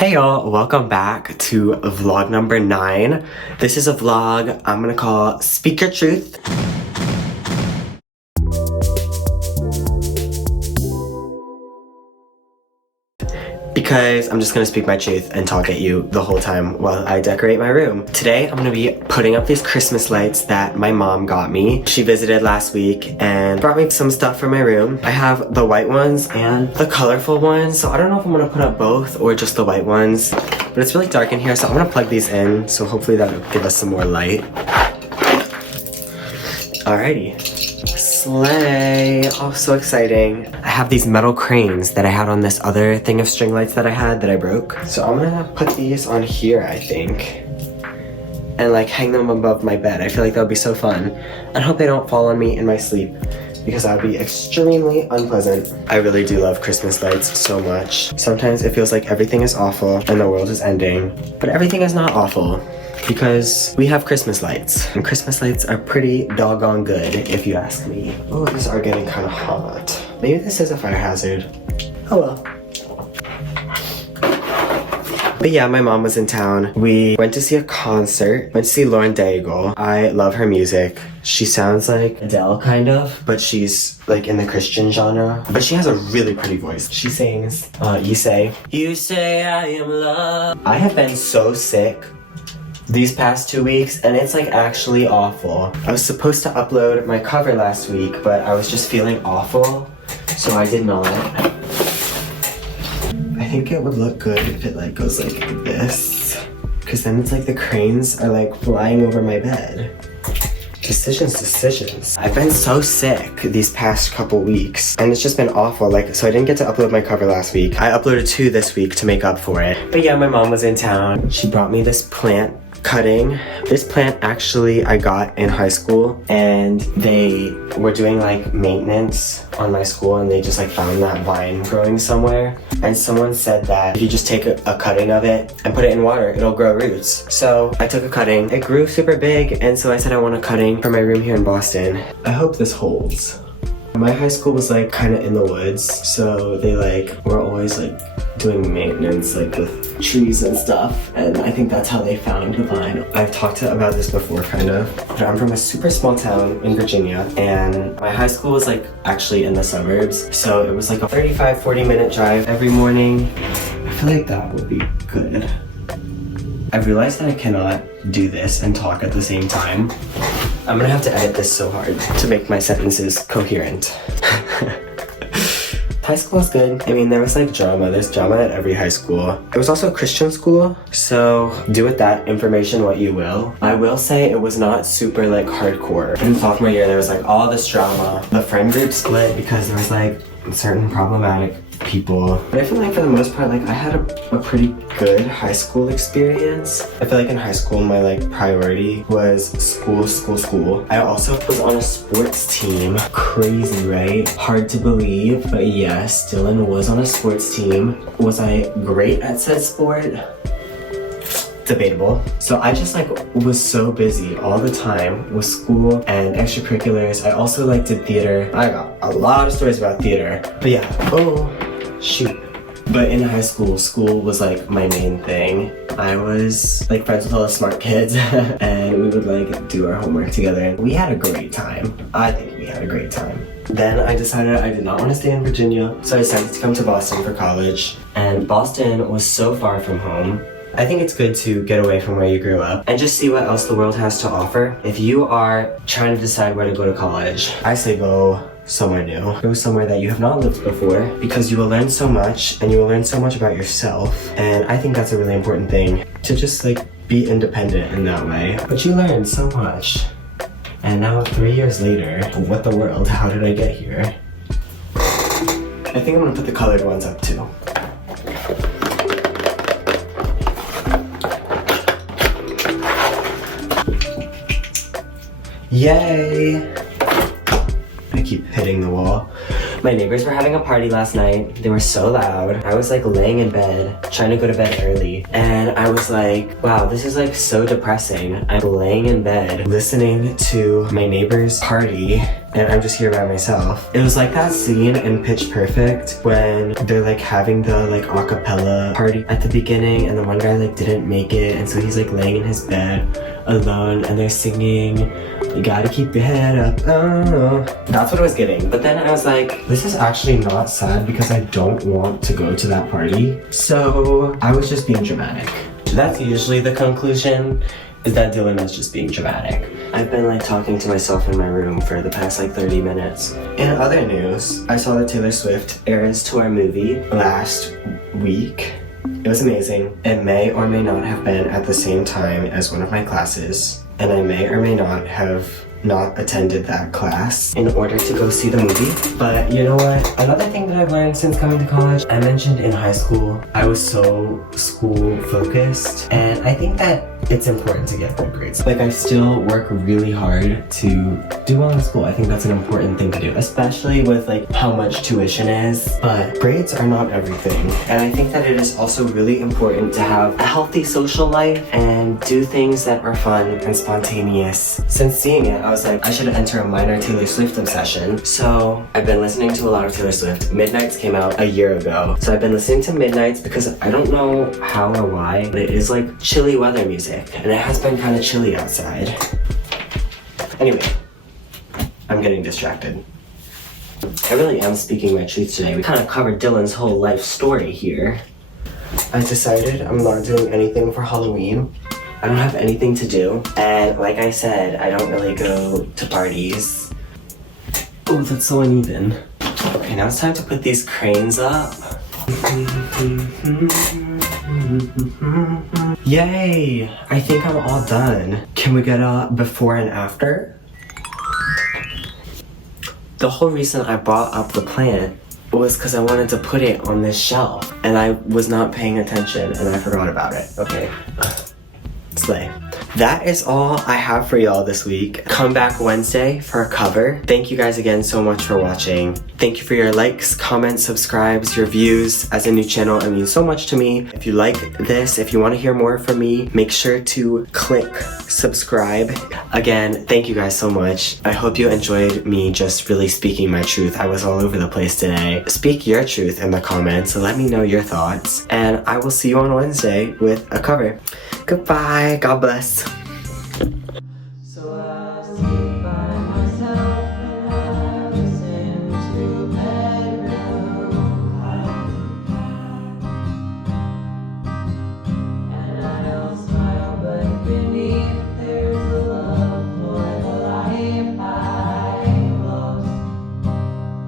Hey y'all, welcome back to vlog number 9. This is a vlog I'm gonna call Speak Your Truth. Because I'm just gonna speak my truth and talk at you the whole time while I decorate my room. Today, I'm gonna be putting up these Christmas lights that my mom got me. She visited last week and brought me some stuff for my room. I have the white ones and the colorful ones, so I don't know if I'm gonna put up both or just the white ones. But it's really dark in here, so I'm gonna plug these in, so hopefully that'll give us some more light. Alrighty. Slay! Oh, so exciting. I have these metal cranes that I had on this other thing of string lights that I had that I broke. So I'm gonna put these on here, I think. And like hang them above my bed. I feel like that would be so fun. I hope they don't fall on me in my sleep, because that would be extremely unpleasant. I really do love Christmas lights so much. Sometimes it feels like everything is awful and the world is ending, but everything is not awful because we have Christmas lights. And Christmas lights are pretty doggone good, if you ask me. Oh, these are getting kind of hot. Maybe this is a fire hazard. Oh well. But yeah, my mom was in town. We went to see a concert. Went to see Lauren Daigle. I love her music. She sounds like Adele, kind of, but she's like in the Christian genre. But she has a really pretty voice. She sings, You say I am loved. I have been so sick these past 2 weeks, and it's like actually awful. I was supposed to upload my cover last week, but I was just feeling awful, so I did not. I think it would look good if it like goes like this, because then it's like the cranes are like flying over my bed. Decisions. I've been so sick these past couple weeks, and it's just been awful. Like, so I didn't get to upload my cover last week. I uploaded 2 this week to make up for it. But yeah, my mom was in town. She brought me this plant cutting. This plant actually I got in high school, and they were doing like maintenance on my school, and they just like found that vine growing somewhere, and someone said that if you just take a cutting of it and put it in water, it'll grow roots. So I took a cutting. It grew super big, and so I said I want a cutting for my room here in Boston. I hope this holds. My high school was like kind of in the woods, so they like were always like doing maintenance like with trees and stuff, and I think that's how they found the vine. I've talked about this before kind of, but I'm from a super small town in Virginia, and my high school was like actually in the suburbs, so it was like a 35-40 minute drive every morning. I feel like that would be good. I've realized that I cannot do this and talk at the same time. I'm gonna have to edit this so hard to make my sentences coherent. High school was good. I mean, there was like drama. There's drama at every high school. It was also a Christian school, so do with that information what you will. I will say it was not super like hardcore. In sophomore year, there was like all this drama. The friend group split because there was like certain problematic people. But I feel like for the most part, like I had a pretty good high school experience. I feel like in high school, my like priority was school. I also was on a sports team. Crazy, right? Hard to believe, but yes, Dylan was on a sports team. Was I great at said sport? Debatable. So I just like was so busy all the time with school and extracurriculars. I also like did theater. I got a lot of stories about theater. But yeah, oh shoot. But in high school, school was like my main thing. I was like friends with all the smart kids and we would like do our homework together, and we had a great time. I think we had a great time. Then I decided I did not want to stay in Virginia, so I decided to come to Boston for college. And Boston was so far from home. I think it's good to get away from where you grew up and just see what else the world has to offer. If you are trying to decide where to go to college, I say go somewhere new. Go somewhere that you have not lived before, because you will learn so much, and you will learn so much about yourself. And I think that's a really important thing, to just like be independent in that way. But you learn so much. And now 3 years later, what the world? How did I get here? I think I'm gonna put the colored ones up too. Yay! I keep hitting the wall. My neighbors were having a party last night. They were so loud. I was like laying in bed, trying to go to bed early. And I was like, wow, this is like so depressing. I'm laying in bed, listening to my neighbor's party, and I'm just here by myself. It was like that scene in Pitch Perfect when they're like having the like a cappella party at the beginning, and the one guy like didn't make it, and so he's like laying in his bed alone, and they're singing, "You gotta keep your head up." Oh, that's what I was getting. But then I was like, this is actually not sad because I don't want to go to that party. So I was just being dramatic. That's usually the conclusion, is that Dylan is just being dramatic. I've been like talking to myself in my room for the past like 30 minutes. In other news, I saw the Taylor Swift Eras Tour movie last week. It was amazing. It may or may not have been at the same time as one of my classes, and I may or may not have not attended that class in order to go see the movie. But you know what? Another thing that I've learned since coming to college, I mentioned in high school, I was so school focused, and I think that it's important to get good grades. Like, I still work really hard to do well in school. I think that's an important thing to do, especially with like how much tuition is, but grades are not everything. And I think that it is also really important to have a healthy social life and do things that are fun and spontaneous. Since seeing it, I was like, I should enter a minor Taylor Swift obsession. So I've been listening to a lot of Taylor Swift. Midnights came out a year ago. So I've been listening to Midnights because I don't know how or why, but it is like chilly weather music. And it has been kind of chilly outside. Anyway, I'm getting distracted. I really am speaking my truth today. We kind of covered Dylan's whole life story here. I decided I'm not doing anything for Halloween. I don't have anything to do. And like I said, I don't really go to parties. Oh, that's so uneven. Okay, now it's time to put these cranes up. Yay! I think I'm all done. Can we get a before and after? The whole reason I brought up the plant was because I wanted to put it on this shelf, and I was not paying attention and I forgot about it. Okay. Slay. That is all I have for y'all this week. Come back Wednesday for a cover. Thank you guys again so much for watching. Thank you for your likes, comments, subscribes, your views. As a new channel, it means so much to me. If you like this, if you want to hear more from me, make sure to click subscribe. Again, thank you guys so much. I hope you enjoyed me just really speaking my truth. I was all over the place today. Speak your truth in the comments. Let me know your thoughts. And I will see you on Wednesday with a cover. Goodbye. God bless.